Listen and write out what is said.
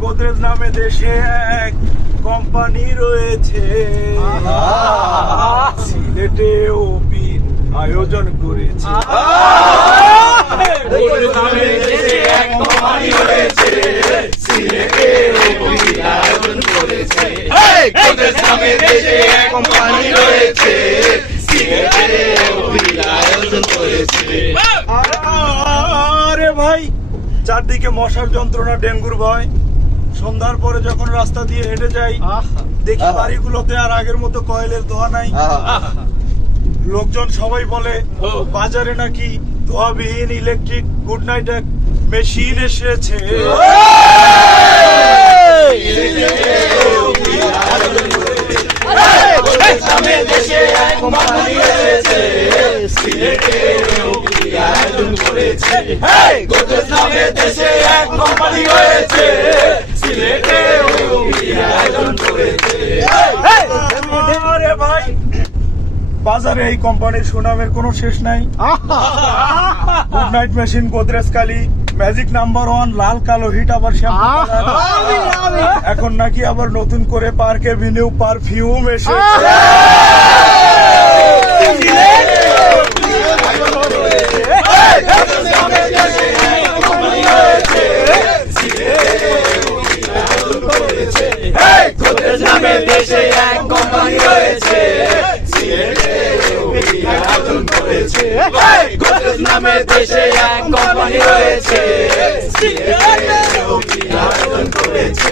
গোদরেজ নামে দেশে এক কোম্পানি রয়েছে, সিলেটেও বিন আয়োজন করেছে। গোদরেজ নামে দেশে এক কোম্পানি রয়েছে, সিলেটেও বিন আয়োজন করেছে। গোদরেজ নামে দেশে এক কোম্পানি রয়েছে, সিলেটেও বিন আয়োজন করেছে। আরে ভাই, চারদিকে মশার যন্ত্রণা, ডেঙ্গুর ভয়। সন্ধ্যার পরে যখন রাস্তা দিয়ে হেঁটে যাই, দেখি বাড়িগুলোতে আর আগের মতো কয়েলের ধোঁয়া নাই। লোকজন সবাই বলে বাজারে নাকি ধোঁয়াবিহীন ইলেকট্রিক গুড নাইট এক মেশিন এসেছে। দেশে এক কোম্পানি রয়েছে, সিলেটেও আয়োজন করেছে। গোদরেজ নামে দেশে এক কোম্পানি রয়েছে, সিলেটেও আয়োজন করেছে। আরে ভাই, বাজারে এই কোম্পানির সুনামের কোনো শেষ নাই। গুড নাইট মেশিন, গোদরেজ কালি, ম্যাজিক নাম্বার 1, লাল কালো হিট, আবার শ্যাম্পু। এখন নাকি আবার নতুন করে পার্ক এভিনিউ পারফিউম এসেছে। গোদরেজ নামে দেশে এক কোম্পানি রয়েছে, সিলেটেও আয়োজন করেছে। গোদরেজ নামে দেশে এক কোম্পানি রয়েছে, সিলেটেও আয়োজন করেছে।